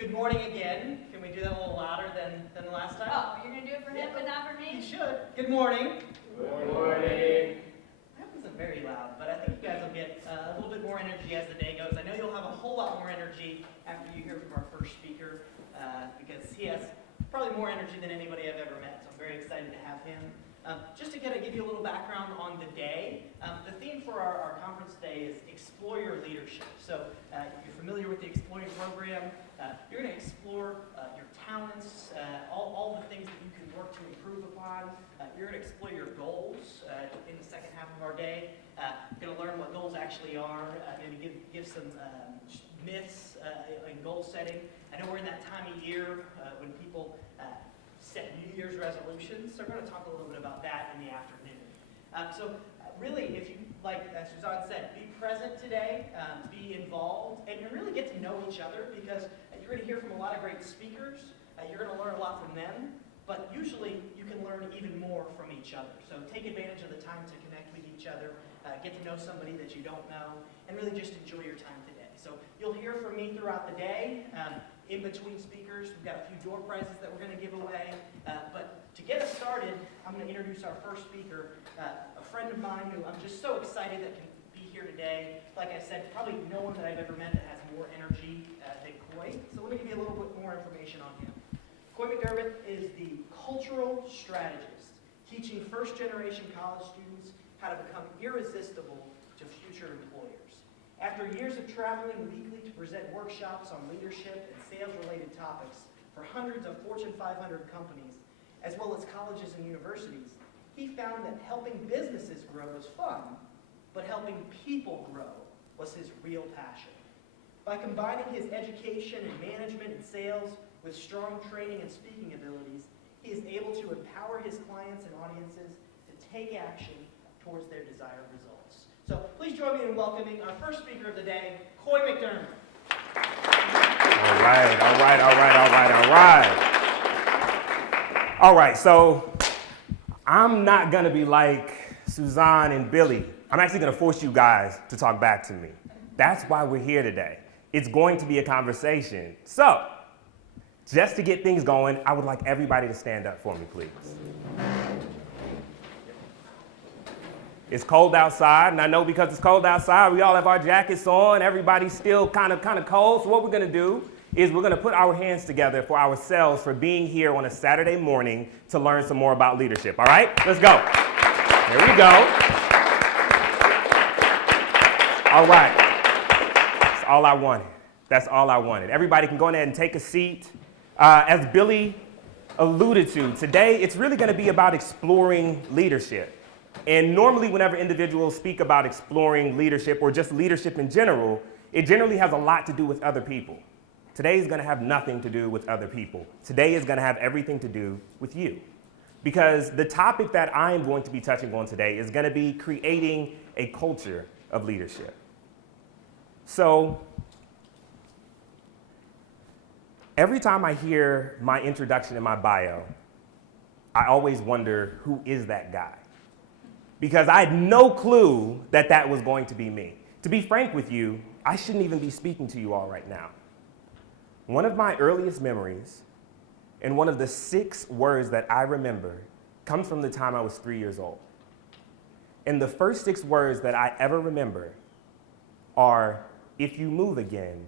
Good morning again. Can we do that a little louder than the last time? Oh, you're going to do it for him, but not for You me? should. Good morning. Good morning. That wasn't very loud, but I think you guys will get a little bit more energy as the day goes. I know you'll have a whole lot more energy after you hear from our first speaker, because he has probably more energy than anybody I've ever met, so I'm very excited to have him. Just to kind of give you a little background on the day, the theme for our conference today is Explore Your Leadership. So if you're familiar with the Exploring program, you're going to explore your talents, all the things that you can work to improve upon. You're going to explore your goals in the second half of our day. You're going to learn what goals actually are, maybe give some myths in goal setting. I know we're in that time of year when people set New Year's resolutions, so we're going to talk a little bit about that in the afternoon. So really, if you, like Suzanne said, be present today, be involved, and really get to know each other, because you're going to hear from a lot of great speakers, you're going to learn a lot from them, but usually you can learn even more from each other. So take advantage of the time to connect with each other, get to know somebody that you don't know, and really just enjoy your time today. So you'll hear from me throughout the day. In between speakers, we've got a few door prizes that we're going to give away. But to get us started, I'm going to introduce our first speaker, a friend of mine who I'm just so excited that can be here today. Like I said, probably no one that I've ever met that has more energy than Coy. So let me give you a little bit more information on him. Coy McDermott is the cultural strategist, teaching first-generation college students how to become irresistible to future employers. After years of traveling weekly to present workshops on leadership and sales-related topics for hundreds of Fortune 500 companies, as well as colleges and universities, he found that helping businesses grow was fun, but helping people grow was his real passion. By combining his education in management and sales with strong training and speaking abilities, he is able to empower his clients and audiences to take action towards their desired results. So please join me in welcoming our first speaker of the day, Coy McDermott. All right, so I'm not going to be like Suzanne and Billy. I'm actually going to force you guys to talk back to me. That's why we're here today. It's going to be a conversation. So, just to get things going, I would like everybody to stand up for me, please. It's cold outside, and I know because it's cold outside, we all have our jackets on. Everybody's still kind of cold. So what we're going to do is we're going to put our hands together for ourselves for being here on a Saturday morning to learn some more about leadership. All right? Let's go. There we go. All right. That's all I wanted. That's all I wanted. Everybody can go ahead and take a seat. As Billy alluded to, today it's really going to be about exploring leadership. And normally whenever individuals speak about exploring leadership or just leadership in general, it generally has a lot to do with other people. Today is going to have nothing to do with other people. Today is going to have everything to do with you. Because the topic that I'm going to be touching on today is going to be creating a culture of leadership. So, every time I hear my introduction in my bio, I always wonder, who is that guy? Because I had no clue that that was going to be me. To be frank with you, I shouldn't even be speaking to you all right now. One of my earliest memories, and one of the 6 words that I remember, comes from the time I was 3 years old. And the first 6 words that I ever remember are, "If you move again,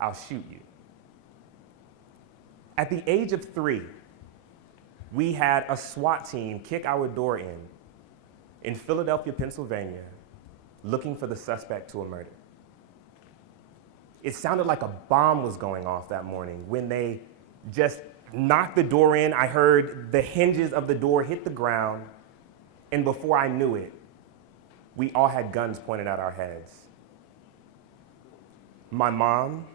I'll shoot you." At the age of 3, we had a SWAT team kick our door in Philadelphia, Pennsylvania, looking for the suspect to a murder. It sounded like a bomb was going off that morning when they just knocked the door in. I heard the hinges of the door hit the ground, and before I knew it, we all had guns pointed at our heads. My mom,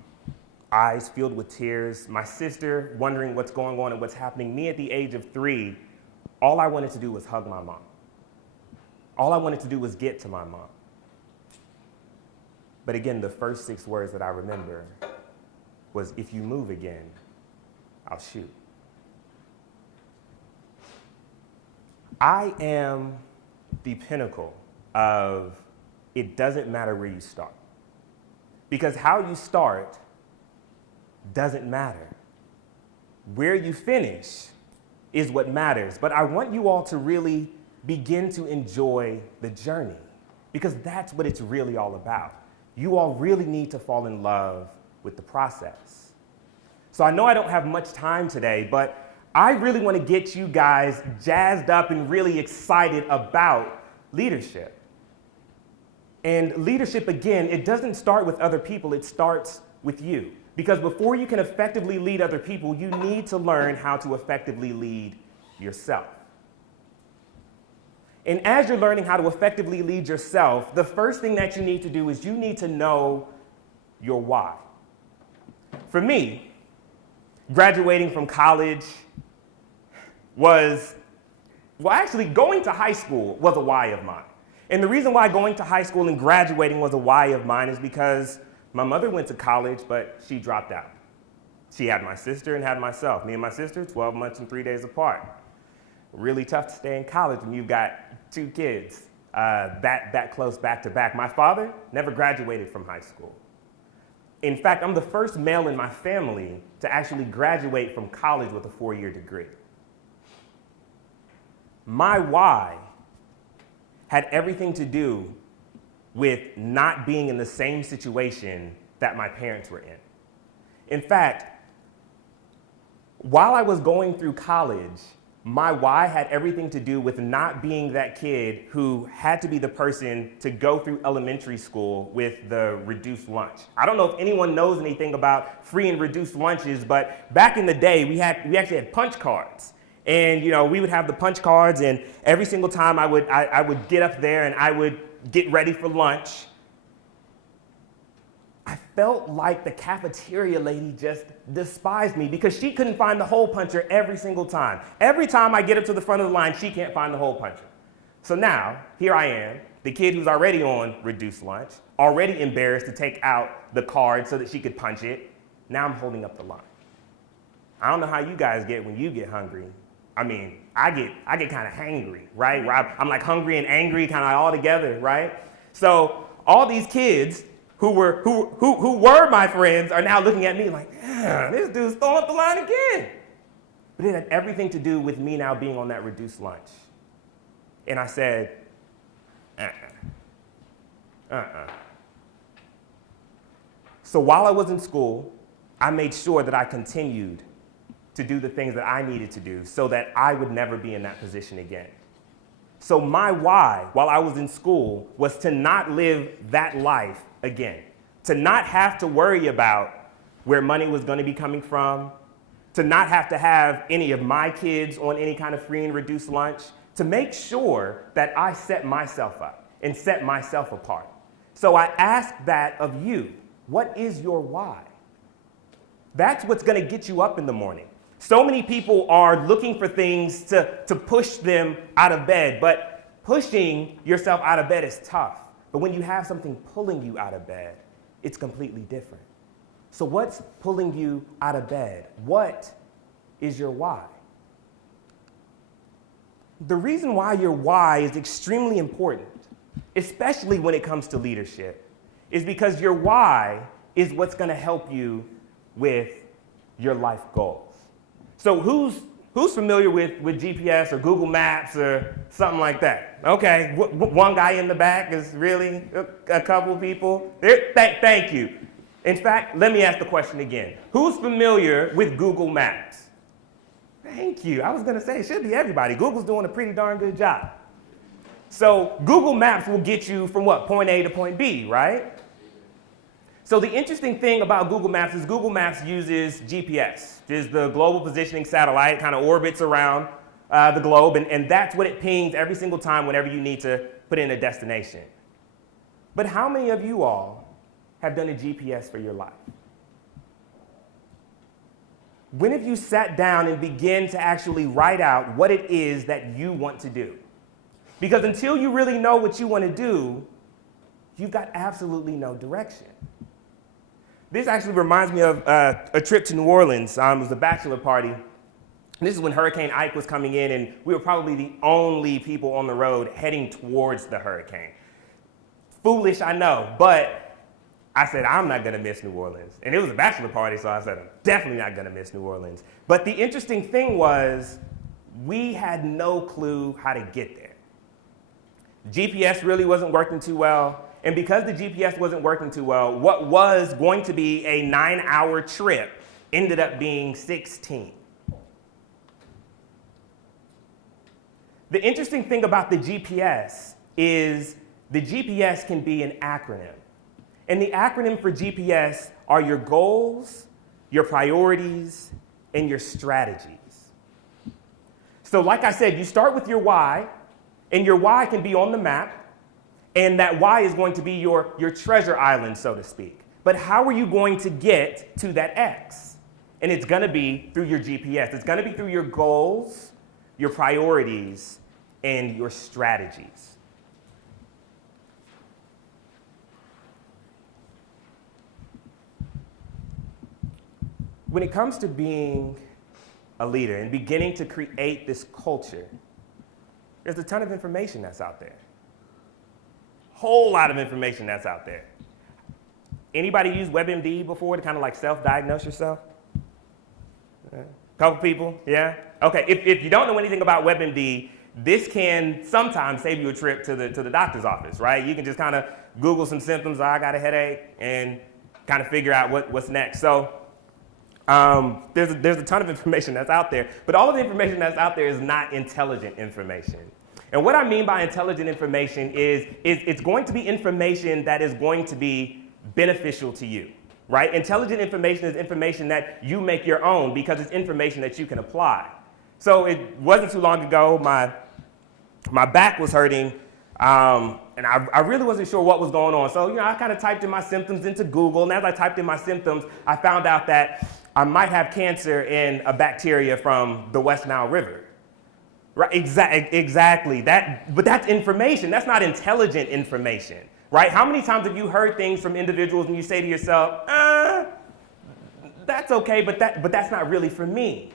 eyes filled with tears, my sister wondering what's going on and what's happening. Me at the age of 3, all I wanted to do was hug my mom. All I wanted to do was get to my mom. But again, the first 6 words that I remember was, "If you move again, I'll shoot." I am the pinnacle of it doesn't matter where you start. Because how you start doesn't matter. Where you finish is what matters. But I want you all to really begin to enjoy the journey, because that's what it's really all about. You all really need to fall in love with the process. So I know I don't have much time today, but I really want to get you guys jazzed up and really excited about leadership. And leadership, again, it doesn't start with other people, it starts with you. Because before you can effectively lead other people, you need to learn how to effectively lead yourself. And as you're learning how to effectively lead yourself, the first thing that you need to do is you need to know your why. For me, graduating from college actually going to high school was a why of mine. And the reason why going to high school and graduating was a why of mine is because my mother went to college, but she dropped out. She had my sister and had myself. Me and my sister, 12 months and 3 days apart. Really tough to stay in college when you've got 2 kids that close back to back. My father never graduated from high school. In fact, I'm the first male in my family to actually graduate from college with a 4-year degree. My why had everything to do with not being in the same situation that my parents were in. In fact, while I was going through college, my why had everything to do with not being that kid who had to be the person to go through elementary school with the reduced lunch. I don't know if anyone knows anything about free and reduced lunches, but back in the day, we actually had punch cards. And we would have the punch cards, and every single time I would get up there and I would get ready for lunch, I felt like the cafeteria lady just despised me because she couldn't find the hole puncher every single time. Every time I get up to the front of the line, she can't find the hole puncher. So now, here I am, the kid who's already on reduced lunch, already embarrassed to take out the card so that she could punch it. Now I'm holding up the line. I don't know how you guys get when you get hungry. I mean, I get kind of hangry, right? Where I'm like hungry and angry kind of all together, right? So all these kids who were my friends are now looking at me like, this dude's throwing up the line again. But it had everything to do with me now being on that reduced lunch. And I said, So while I was in school, I made sure that I continued to do the things that I needed to do so that I would never be in that position again. So my why while I was in school was to not live that life again, to not have to worry about where money was going to be coming from, to not have any of my kids on any kind of free and reduced lunch, to make sure that I set myself up and set myself apart. So I ask that of you. What is your why? That's what's going to get you up in the morning. So many people are looking for things to push them out of bed, but pushing yourself out of bed is tough. But when you have something pulling you out of bed, it's completely different. So what's pulling you out of bed? What is your why? The reason why your why is extremely important, especially when it comes to leadership, is because your why is what's going to help you with your life goals. So who's familiar with GPS or Google Maps or something like that? Okay, one guy in the back is really a couple people. Thank you. In fact, let me ask the question again. Who's familiar with Google Maps? Thank you. I was going to say it should be everybody. Google's doing a pretty darn good job. So Google Maps will get you from what? Point A to point B, right? So the interesting thing about Google Maps is Google Maps uses GPS, which is the global positioning satellite, kind of orbits around the globe, and that's what it pings every single time whenever you need to put in a destination. But how many of you all have done a GPS for your life? When have you sat down and began to actually write out what it is that you want to do? Because until you really know what you want to do, you've got absolutely no direction. This actually reminds me of a trip to New Orleans. It was a bachelor party. This is when Hurricane Ike was coming in, and we were probably the only people on the road heading towards the hurricane. Foolish, I know, but I said, I'm not going to miss New Orleans. And it was a bachelor party, so I said, I'm definitely not going to miss New Orleans. But the interesting thing was, we had no clue how to get there. GPS really wasn't working too well. And because the GPS wasn't working too well, what was going to be a 9-hour trip ended up being 16. The interesting thing about the GPS is the GPS can be an acronym. And the acronym for GPS are your goals, your priorities, and your strategies. So like I said, you start with your why, and your why can be on the map, and that why is going to be your treasure island, so to speak. But how are you going to get to that X? And it's going to be through your GPS. It's going to be through your goals, your priorities, and your strategies. When it comes to being a leader and beginning to create this culture, there's a ton of information that's out there. Whole lot of information that's out there. Anybody use WebMD before to kind of like self-diagnose yourself? Couple people, yeah? Okay, if you don't know anything about WebMD, this can sometimes save you a trip to the doctor's office, right? You can just kind of Google some symptoms, I got a headache, and kind of figure out what's next. So there's a ton of information that's out there, but all of the information that's out there is not intelligent information. And what I mean by intelligent information is it's going to be information that is going to be beneficial to you, right? Intelligent information is information that you make your own because it's information that you can apply. So it wasn't too long ago, my back was hurting, and I really wasn't sure what was going on. So, I kind of typed in my symptoms into Google, and as I typed in my symptoms, I found out that I might have cancer in a bacteria from the West Nile River. Right? Exactly. But that's information. That's not intelligent information, right? How many times have you heard things from individuals and you say to yourself, that's okay, but that's not really for me.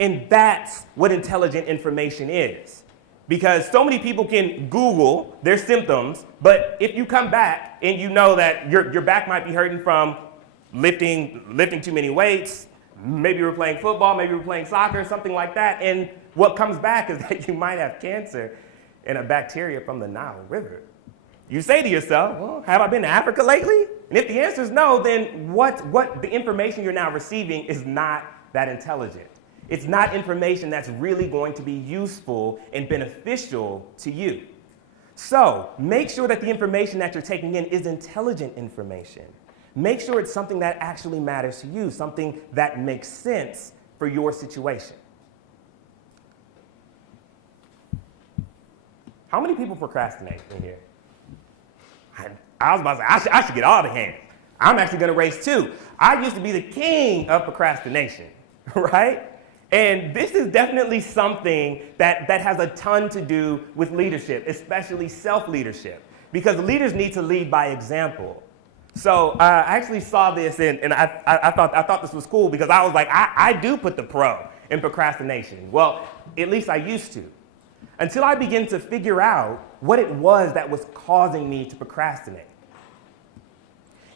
And that's what intelligent information is. Because so many people can Google their symptoms, but if you come back and you know that your back might be hurting from lifting too many weights, maybe you were playing football, maybe you were playing soccer, something like that, and what comes back is that you might have cancer in a bacteria from the Nile River. You say to yourself, well, have I been to Africa lately? And if the answer is no, then what the information you're now receiving is not that intelligent. It's not information that's really going to be useful and beneficial to you. So make sure that the information that you're taking in is intelligent information. Make sure it's something that actually matters to you, something that makes sense for your situation. How many people procrastinate in here? I was about to say, I should get all the hands. I'm actually going to raise 2. I used to be the king of procrastination, right? And this is definitely something that has a ton to do with leadership, especially self-leadership, because leaders need to lead by example. So I actually saw this, and I thought this was cool because I was like, I do put the pro in procrastination. Well, at least I used to, until I began to figure out what it was that was causing me to procrastinate.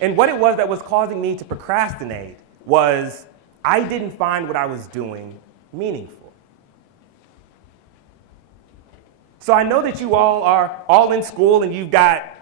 And what it was that was causing me to procrastinate was I didn't find what I was doing meaningful. So I know that you all are all in school and you've got